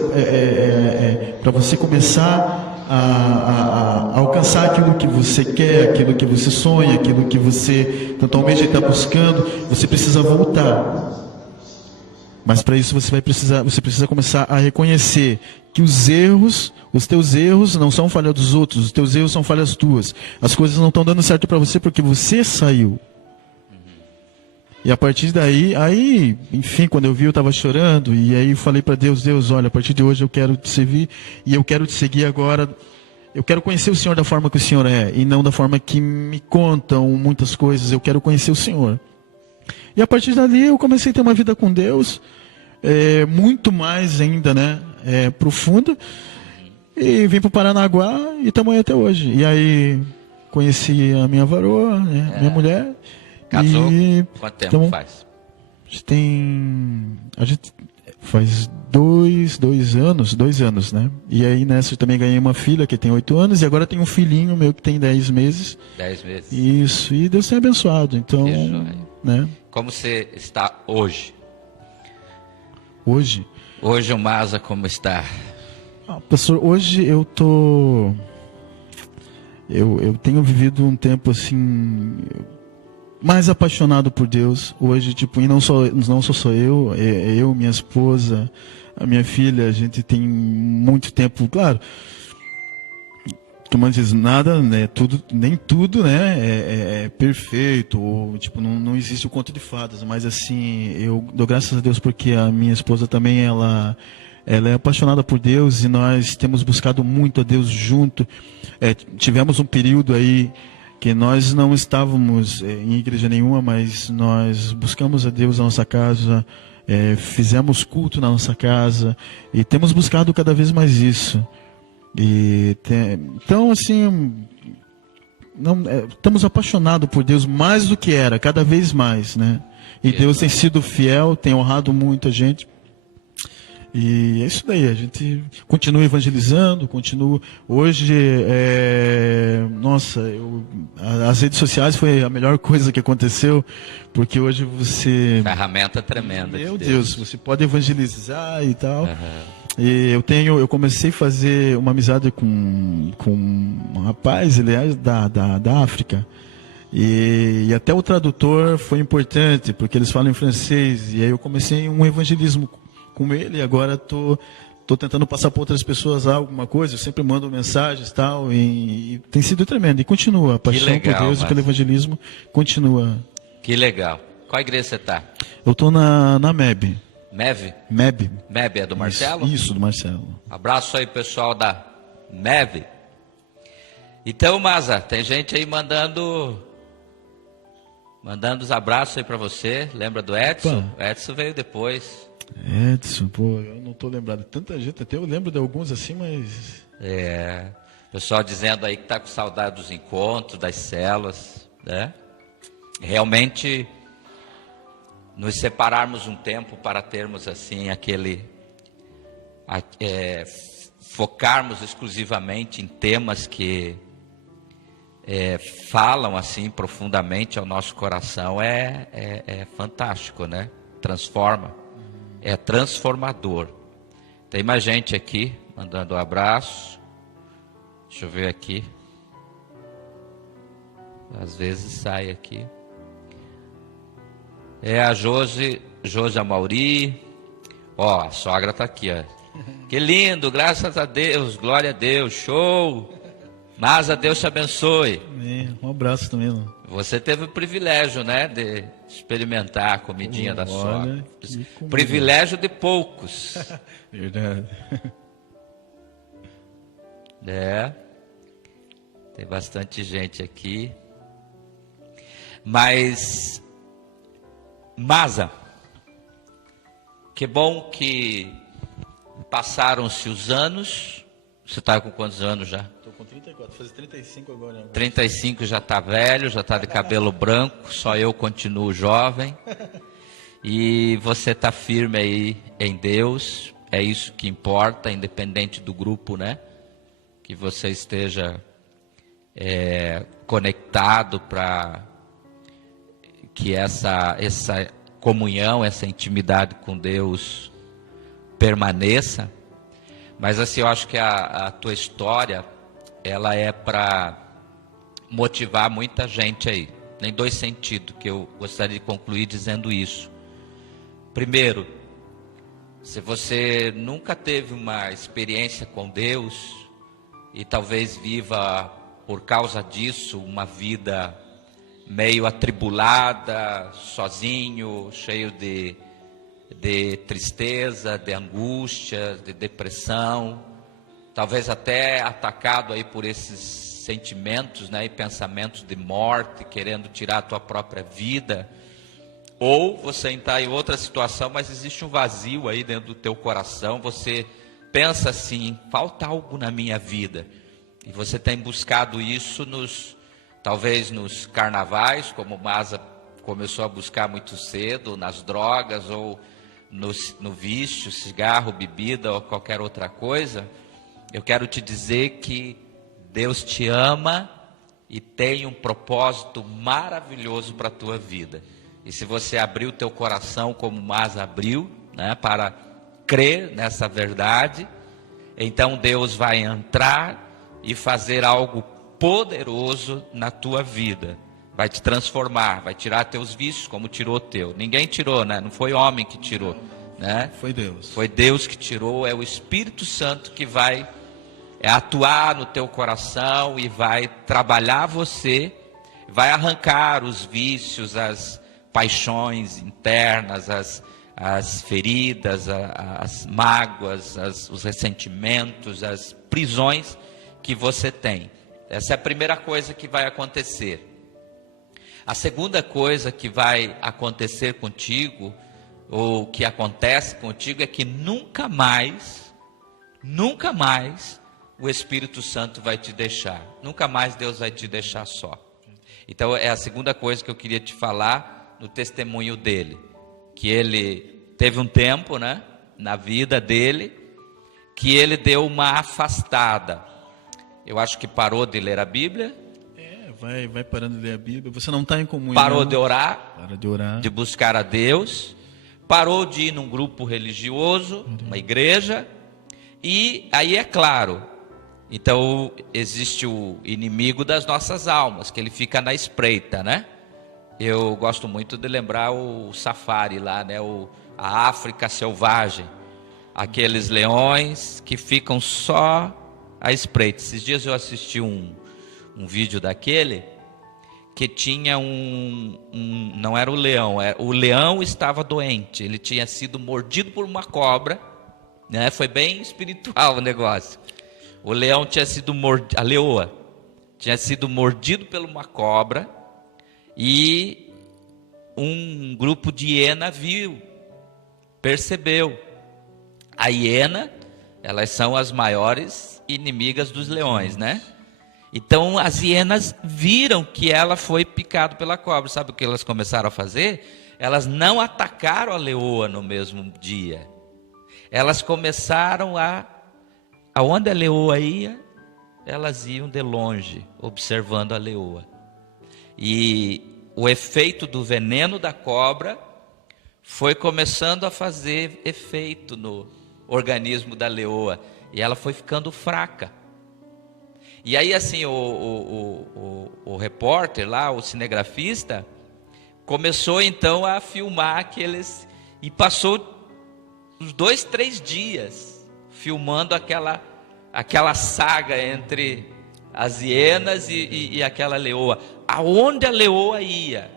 para você começar a alcançar aquilo que você quer, aquilo que você sonha, aquilo que você tanto almeja e está buscando, você precisa voltar. Mas para isso você precisa começar a reconhecer que os teus erros não são falha dos outros, os teus erros são falhas tuas. As coisas não estão dando certo para você porque você saiu. E a partir daí, enfim, quando eu vi, eu estava chorando, e aí eu falei para Deus, olha, a partir de hoje eu quero te servir, e eu quero te seguir agora, eu quero conhecer o Senhor da forma que o Senhor é, e não da forma que me contam muitas coisas, eu quero conhecer o Senhor. E a partir dali eu comecei a ter uma vida com Deus, muito mais ainda, né, profunda, e vim para o Paranaguá, e estamos aí até hoje. E aí conheci a minha varoa, né, minha mulher. Casou? Quanto tempo então, faz? A gente faz 2 anos, né? E aí nessa eu também ganhei uma filha que tem 8 anos e agora tem um filhinho meu que tem 10 meses. 10 meses. Isso, e Deus tem abençoado, então, né? Como você está hoje? Hoje o Maza como está? Pastor, hoje eu tenho vivido um tempo assim mais apaixonado por Deus hoje, tipo, e não sou só eu, minha esposa, a minha filha, a gente tem muito tempo, claro, como diz, nada, né, nem tudo, né, é perfeito, ou, tipo, não existe o conto de fadas, mas assim, eu dou graças a Deus porque a minha esposa também, ela é apaixonada por Deus e nós temos buscado muito a Deus junto. Tivemos um período aí que nós não estávamos em igreja nenhuma, mas nós buscamos a Deus na nossa casa, fizemos culto na nossa casa e temos buscado cada vez mais isso. Então, assim, estamos apaixonados por Deus mais do que era, cada vez mais, né? E Deus tem sido fiel, tem honrado muito a gente. E é isso daí, a gente continua evangelizando, hoje, as redes sociais foi a melhor coisa que aconteceu, porque hoje você... Ferramenta tremenda. Meu Deus, você pode evangelizar e tal. E eu comecei a fazer uma amizade com um rapaz, ele é da África. E até o tradutor foi importante, porque eles falam em francês, e aí eu comecei um evangelismo com ele, e agora tô tentando passar para outras pessoas alguma coisa, eu sempre mando mensagens tal, e tem sido tremendo, e continua, a paixão por Deus e pelo evangelismo continua. Que legal. Qual igreja você está? Eu estou na MEB. MEB? MEB. MEB é do Marcelo? Isso, do Marcelo. Abraço aí, pessoal da MEB. Então, Maza, tem gente aí mandando os abraços aí para você, lembra do Edson? O Edson veio depois. Edson, pô, eu não tô lembrado. Tanta gente, até eu lembro de alguns assim, mas... Pessoal dizendo aí que tá com saudade dos encontros, das células, né? Realmente, nos separarmos um tempo para termos assim focarmos exclusivamente em temas que falam assim profundamente ao nosso coração é fantástico, né? Transforma. É transformador. Tem mais gente aqui mandando um abraço. Deixa eu ver aqui. Às vezes sai aqui. A Josi Amauri. Ó, a sogra está aqui, ó. Que lindo, graças a Deus, glória a Deus, show. Mas a Deus te abençoe. Um abraço também, mano. Você teve o privilégio, né, de experimentar a comidinha da sogra. Privilégio de poucos. Verdade. Tem bastante gente aqui. Mas, Maza, que bom que passaram-se os anos. Você está com quantos anos já? Estou com 34, fazer 35 agora. Né? 35 já está velho, já está de cabelo branco, só eu continuo jovem. E você está firme aí em Deus, é isso que importa, independente do grupo, né? Que você esteja conectado para que essa comunhão, essa intimidade com Deus permaneça. Mas assim, eu acho que a tua história, ela é para motivar muita gente aí. Em dois sentidos, que eu gostaria de concluir dizendo isso. Primeiro, se você nunca teve uma experiência com Deus e talvez viva por causa disso uma vida meio atribulada, sozinho, cheio de tristeza, de angústia, de depressão, talvez até atacado aí por esses sentimentos, né, e pensamentos de morte, querendo tirar a tua própria vida, ou você está em outra situação, mas existe um vazio aí dentro do teu coração, você pensa assim, falta algo na minha vida, e você tem buscado isso talvez nos carnavais, como o Maza começou a buscar muito cedo, nas drogas, ou no vício, cigarro, bebida, ou qualquer outra coisa. Eu quero te dizer que Deus te ama e tem um propósito maravilhoso para a tua vida. E se você abrir o teu coração como o Maza abriu, né, para crer nessa verdade, então Deus vai entrar e fazer algo poderoso na tua vida. Vai te transformar, vai tirar teus vícios como tirou o teu. Ninguém tirou, né? Não foi homem que tirou, né? Foi Deus. Foi Deus que tirou, é o Espírito Santo que vai atuar no teu coração e vai trabalhar você, vai arrancar os vícios, as paixões internas, as feridas, as mágoas, os ressentimentos, as prisões que você tem. Essa é a primeira coisa que vai acontecer. A segunda coisa que vai acontecer contigo, ou que acontece contigo, é que nunca mais o Espírito Santo vai te deixar. Nunca mais Deus vai te deixar só. Então é a segunda coisa que eu queria te falar no testemunho dele. Que ele teve um tempo, né, na vida dele, que ele deu uma afastada. Eu acho que parou de ler a Bíblia. Vai parando de ler a Bíblia. Você não está em comunhão. Parou de orar. Para de orar. De buscar a Deus. Parou de ir num grupo religioso, uma igreja. E aí é claro, então existe o inimigo das nossas almas, que ele fica na espreita, né? Eu gosto muito de lembrar o safari lá, né? A África selvagem. Aqueles leões que ficam só à espreita. Esses dias eu assisti um vídeo daquele que tinha não era o leão, o leão estava doente, ele tinha sido mordido por uma cobra, né? Foi bem espiritual o negócio. O leão tinha sido mordido, a leoa tinha sido mordido por uma cobra, e um grupo de hiena viu, percebeu. A hiena, elas são as maiores inimigas dos leões, né? Então as hienas viram que ela foi picada pela cobra. Sabe o que elas começaram a fazer? Elas não atacaram a leoa no mesmo dia. Elas começaram aonde a leoa ia, elas iam de longe, observando a leoa. E o efeito do veneno da cobra foi começando a fazer efeito no organismo da leoa. E ela foi ficando fraca. E aí assim, o repórter lá, o cinegrafista, começou então a filmar aqueles, e passou uns 2, 3 dias filmando aquela saga entre as hienas e aquela leoa. Aonde a leoa ia,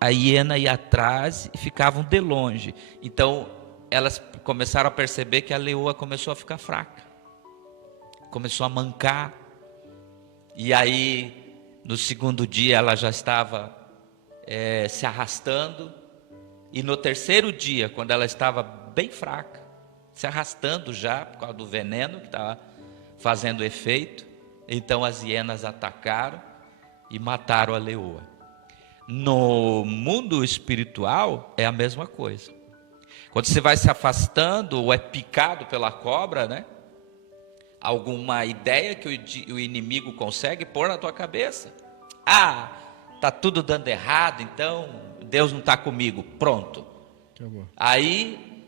a hiena ia atrás e ficavam de longe. Então elas começaram a perceber que a leoa começou a ficar fraca, começou a mancar. E aí no segundo dia ela já estava se arrastando. E no terceiro dia, quando ela estava bem fraca, se arrastando já por causa do veneno que estava fazendo efeito, então as hienas atacaram e mataram a leoa. No mundo espiritual é a mesma coisa. Quando você vai se afastando ou é picado pela cobra, né? Alguma ideia que o inimigo consegue pôr na tua cabeça. Ah, tá tudo dando errado, então Deus não está comigo. Pronto. Acabou. Aí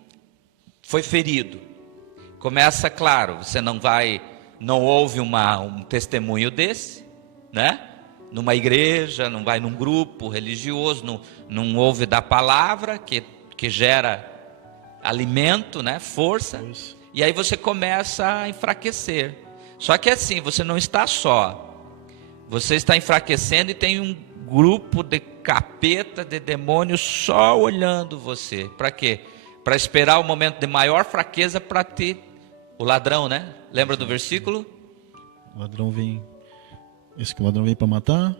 foi ferido. Começa, claro, você não ouve um testemunho desse, né? Numa igreja, não vai num grupo religioso, não ouve da palavra que gera alimento, né? Força. E aí você começa a enfraquecer. Só que assim, você não está só. Você está enfraquecendo e tem um grupo de capeta, de demônios só olhando você. Para quê? Para esperar o momento de maior fraqueza para ter o ladrão, né? Lembra do versículo? O ladrão vem. Esse que o ladrão vem para matar,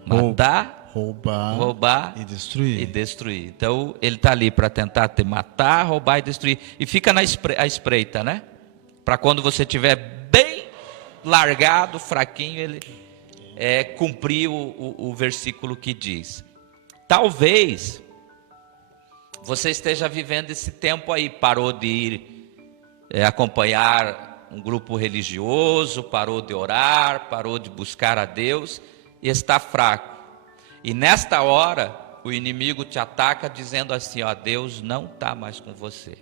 roubar e destruir. Então ele está ali para tentar te matar, roubar e destruir. E fica à espreita, né? Para quando você estiver bem largado, fraquinho, ele cumprir o versículo que diz. Talvez você esteja vivendo esse tempo aí, parou de ir acompanhar um grupo religioso, parou de orar, parou de buscar a Deus e está fraco. E nesta hora o inimigo te ataca dizendo assim, ó, Deus não está mais com você.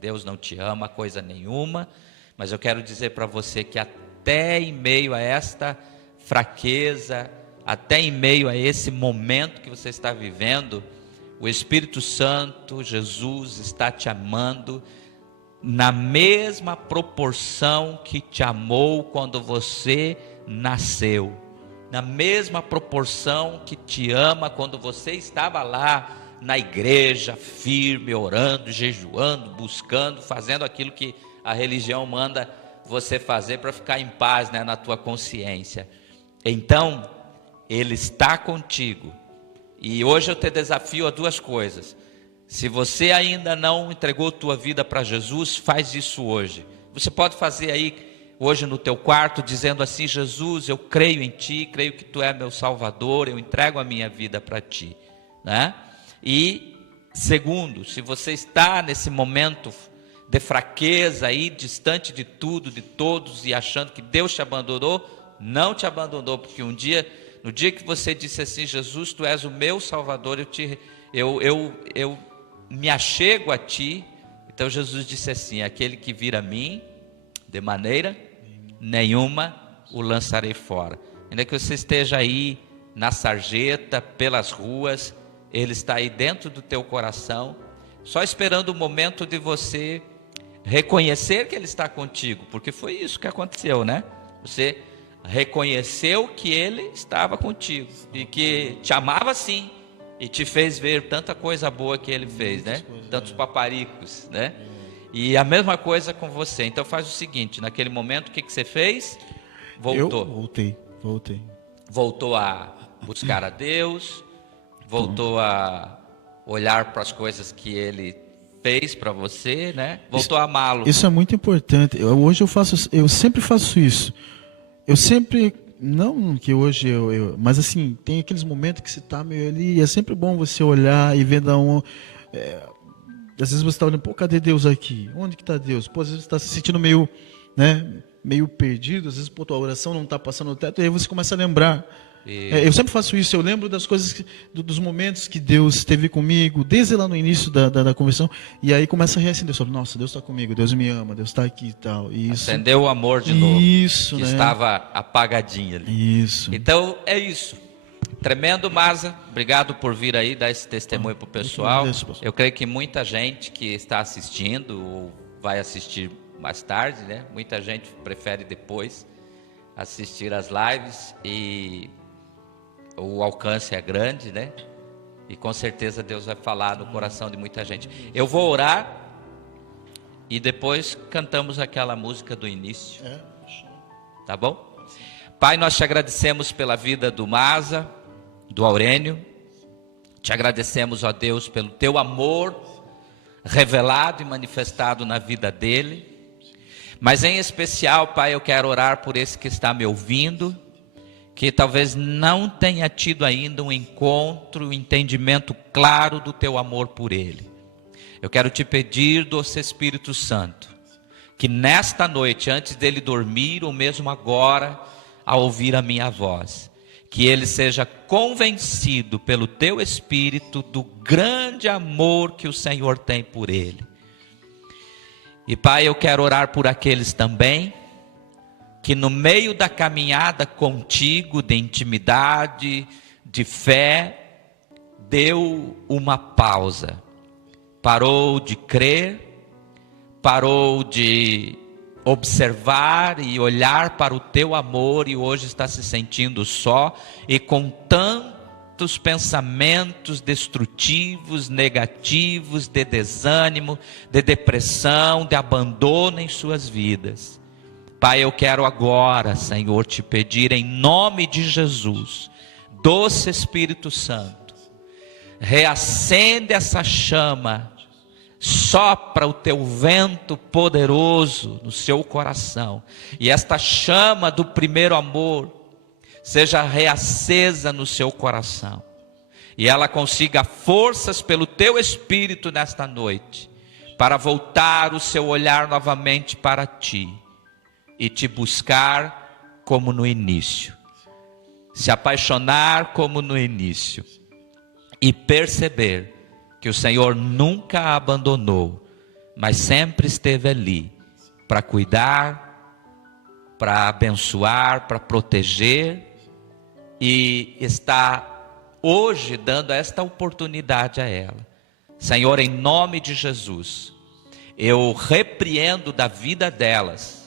Deus não te ama coisa nenhuma, mas eu quero dizer para você que até em meio a esta fraqueza, até em meio a esse momento que você está vivendo, o Espírito Santo, Jesus está te amando na mesma proporção que te amou quando você nasceu, na mesma proporção que te ama quando você estava lá na igreja, firme, orando, jejuando, buscando, fazendo aquilo que a religião manda você fazer para ficar em paz, né, na tua consciência. Então, Ele está contigo. E hoje eu te desafio a duas coisas. Se você ainda não entregou tua vida para Jesus, faz isso hoje. Você pode fazer aí hoje no teu quarto, dizendo assim, Jesus, eu creio em Ti, creio que Tu é meu Salvador, eu entrego a minha vida para Ti, né? E segundo, se você está nesse momento de fraqueza aí, distante de tudo, de todos, e achando que Deus te abandonou, não te abandonou, porque no dia que você disse assim, Jesus, Tu és o meu Salvador, eu me achego a Ti. Então Jesus disse assim, aquele que vir a mim, de maneira nenhuma o lançarei fora. Ainda que você esteja aí na sarjeta, pelas ruas, Ele está aí dentro do teu coração, só esperando o momento de você reconhecer que Ele está contigo, porque foi isso que aconteceu, né? Você reconheceu que Ele estava contigo e que te amava sim, e te fez ver tanta coisa boa que Ele fez, né? Tantos paparicos, né? E a mesma coisa com você. Então faz o seguinte, naquele momento o que você fez? Voltou. Eu voltei. Voltou a buscar a Deus, voltou a olhar para as coisas que Ele fez para você, né? Voltou a amá-lo. Isso é muito importante. Eu sempre faço isso. Eu sempre, não que hoje mas assim, tem aqueles momentos que você está meio ali, é sempre bom você olhar e ver às vezes você está olhando, pô, cadê Deus aqui? Onde que está Deus? Pô, às vezes você está se sentindo meio, né, meio perdido, às vezes, pô, tua oração não está passando no teto, e aí você começa a lembrar. Eu sempre faço isso, eu lembro das coisas, dos momentos que Deus esteve comigo, desde lá no início da conversão, e aí começa a reacender, nossa, Deus está comigo, Deus me ama, Deus está aqui e tal. E isso, acendeu o amor de novo, isso, que né? Estava apagadinho ali. Isso. Então, é isso. Tremendo, Maza, obrigado por vir aí dar esse testemunho para o pessoal. Eu creio que muita gente que está assistindo, ou vai assistir mais tarde, né? Muita gente prefere depois assistir as lives, e o alcance é grande, né? E com certeza Deus vai falar no coração de muita gente. Eu vou orar e depois cantamos aquela música do início. Tá bom? Pai, nós te agradecemos pela vida do Maza, do Aurênio. Te agradecemos, ó Deus, pelo teu amor revelado e manifestado na vida dele. Mas em especial, Pai, eu quero orar por esse que está me ouvindo, que talvez não tenha tido ainda um encontro, um entendimento claro do teu amor por ele. Eu quero te pedir, doce Espírito Santo, que nesta noite, antes dele dormir, ou mesmo agora, ao ouvir a minha voz, que ele seja convencido pelo teu Espírito do grande amor que o Senhor tem por ele. E Pai, eu quero orar por aqueles também, que no meio da caminhada contigo, de intimidade, de fé, deu uma pausa, parou de crer, parou de observar e olhar para o teu amor, e hoje está se sentindo só e com tantos pensamentos destrutivos, negativos, de desânimo, de depressão, de abandono em suas vidas. Pai, eu quero agora, Senhor, te pedir em nome de Jesus, doce Espírito Santo, reacende essa chama, sopra o teu vento poderoso no seu coração, e esta chama do primeiro amor seja reacesa no seu coração, e ela consiga forças pelo teu Espírito nesta noite, para voltar o seu olhar novamente para ti, e te buscar como no início, se apaixonar como no início, e perceber que o Senhor nunca a abandonou, mas sempre esteve ali para cuidar, para abençoar, para proteger, e está hoje dando esta oportunidade a ela. Senhor, em nome de Jesus, eu repreendo da vida delas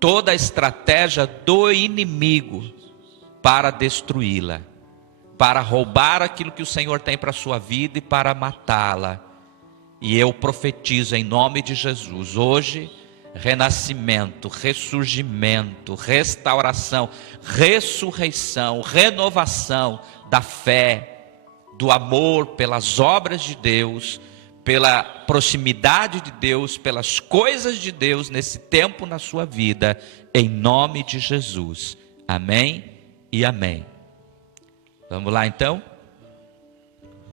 toda a estratégia do inimigo para destruí-la, para roubar aquilo que o Senhor tem para a sua vida e para matá-la. E eu profetizo em nome de Jesus, hoje, renascimento, ressurgimento, restauração, ressurreição, renovação da fé, do amor pelas obras de Deus, pela proximidade de Deus, pelas coisas de Deus nesse tempo na sua vida, em nome de Jesus. Amém e amém. Vamos lá então?